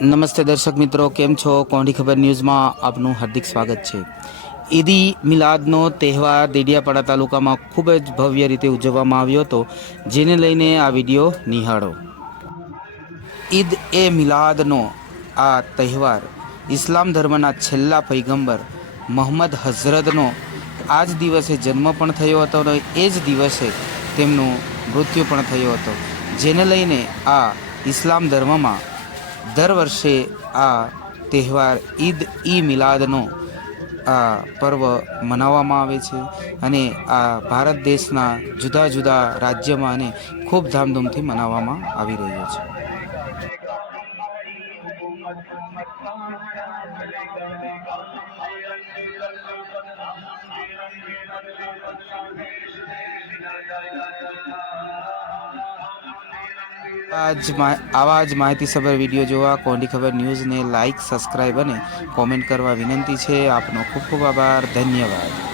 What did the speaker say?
નમસ્તે દર્શક મિત્રો, કેમ છો? કોંઢી ખબર ન્યૂઝમાં આપનું હાર્દિક સ્વાગત છે. ઈદી મિલાદનો તહેવાર દેડિયાપાડા તાલુકામાં ખૂબ જ ભવ્ય રીતે ઉજવવામાં આવ્યો હતો, જેને લઈને આ વીડિયો નિહાળો. ઈદ એ મિલાદનો આ તહેવાર ઇસ્લામ ધર્મના છેલ્લા પૈગંબર મોહમ્મદ હઝરતનો આ જ દિવસે જન્મ પણ થયો હતો અને એ જ દિવસે તેમનું મૃત્યુ પણ થયો હતો, જેને લઈને આ ઇસ્લામ ધર્મમાં દર વર્ષે આ તહેવાર ઈદ ઈ મિલાદનો આ પર્વ મનાવવામાં આવે છે અને આ ભારત દેશના જુદા જુદા રાજ્યમાં અને ખૂબ ધામધૂમથી મનાવવામાં આવી રહ્યો છે. આજ આવા જ માહિતીસભર વીડિયો જોવા કોંડી ખબર ન્યૂઝને લાઇક સબસ્ક્રાઈબ અને કોમેન્ટ કરવા વિનંતી છે. આપનો ખૂબ ખૂબ આભાર. ધન્યવાદ.